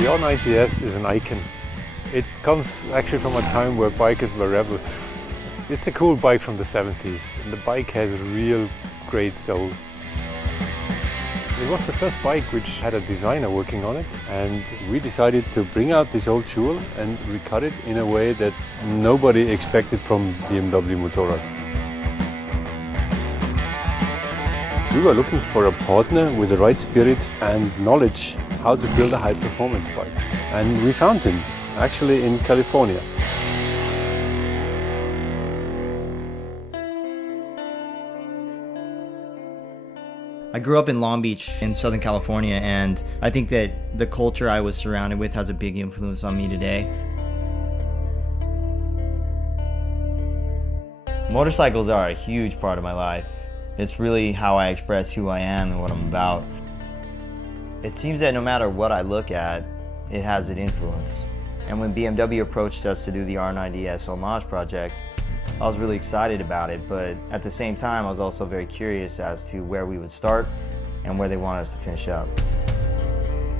The R90S is an icon. It comes actually from a time where bikers were rebels. It's a cool bike from the 70s, and the bike has a real great soul. It was the first bike which had a designer working on it, and we decided to bring out this old jewel and recut it in a way that nobody expected from BMW Motorrad. We were looking for a partner with the right spirit and knowledge how to build a high-performance bike. And we found him, actually in California. I grew up in Long Beach in Southern California, and I think that the culture I was surrounded with has a big influence on me today. Motorcycles are a huge part of my life. It's really how I express who I am and what I'm about. It seems that no matter what I look at, it has an influence. And when BMW approached us to do the R90S homage project, I was really excited about it, but at the same time, I was also very curious as to where we would start and where they wanted us to finish up.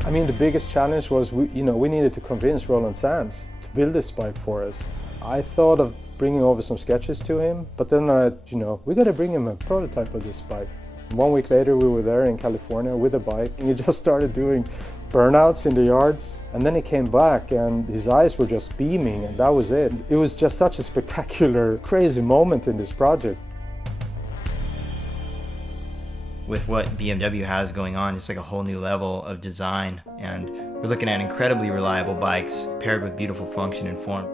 I mean, the biggest challenge was we needed to convince Roland Sands to build this bike for us. I thought of bringing over some sketches to him, but then we got to bring him a prototype of this bike. 1 week later, we were there in California with a bike, and he just started doing burnouts in the yards. And then he came back and his eyes were just beaming, and that was it. It was just such a spectacular, crazy moment in this project. With what BMW has going on, it's like a whole new level of design, and we're looking at incredibly reliable bikes paired with beautiful function and form.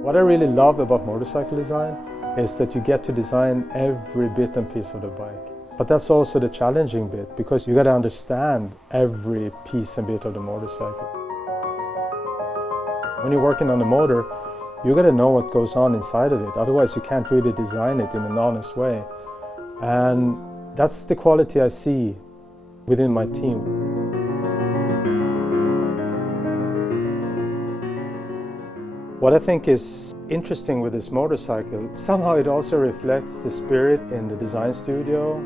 What I really love about motorcycle design is that you get to design every bit and piece of the bike. But that's also the challenging bit, because you got to understand every piece and bit of the motorcycle. When you're working on the motor, you got to know what goes on inside of it, otherwise you can't really design it in an honest way. And that's the quality I see within my team. What I think is interesting with this motorcycle, somehow it also reflects the spirit in the design studio.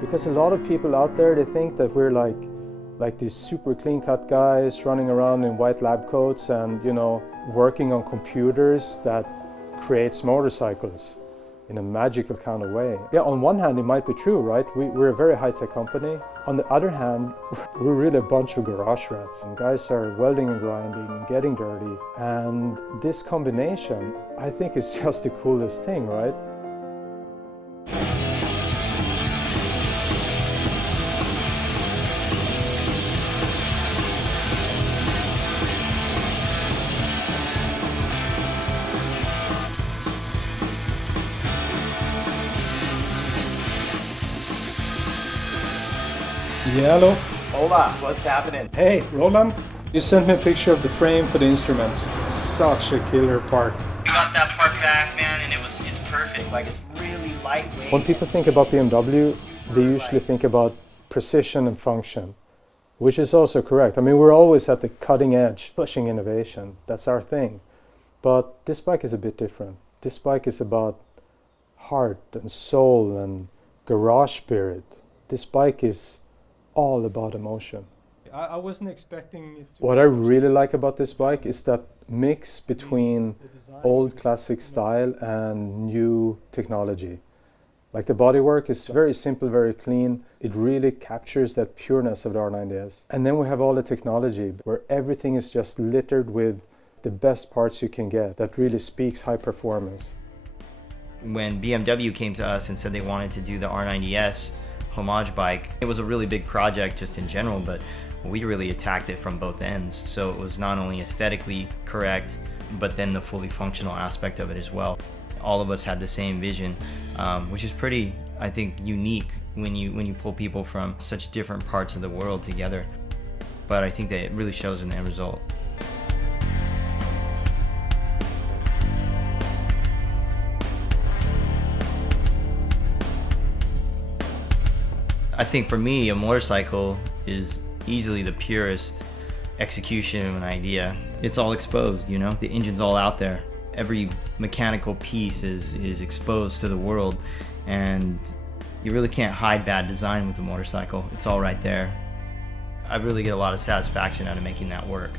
Because a lot of people out there, they think that we're like these super clean-cut guys running around in white lab coats and, working on computers that creates motorcycles in a magical kind of way. Yeah, on one hand it might be true, right? We're a very high-tech company. On the other hand, we're really a bunch of garage rats. And guys are welding and grinding and getting dirty. And this combination, I think, is just the coolest thing, right? Yeah, hello. Hola, what's happening? Hey, Roland, you sent me a picture of the frame for the instruments. It's such a killer part. We got that part back, man, and it's perfect. Like, it's really lightweight. When people think about BMW, they usually think about precision and function, which is also correct. I mean, we're always at the cutting edge, pushing innovation. That's our thing. But this bike is a bit different. This bike is about heart and soul and garage spirit. This bike is all about emotion. I wasn't expecting it to. What I really like about this bike is that mix between old classic style and new technology. Like, the bodywork is very simple, very clean. It really captures that pureness of the R90S. And then we have all the technology where everything is just littered with the best parts you can get that really speaks high performance. When BMW came to us and said they wanted to do the R90S homage bike, it was a really big project just in general, but we really attacked it from both ends. So it was not only aesthetically correct, but then the fully functional aspect of it as well. All of us had the same vision, which is pretty, I think, unique when you pull people from such different parts of the world together. But I think that it really shows in the end result. I think for me, a motorcycle is easily the purest execution of an idea, it's all exposed, you know? The engine's all out there. Every mechanical piece is exposed to the world, and you really can't hide bad design with a motorcycle. It's all right there. I really get a lot of satisfaction out of making that work.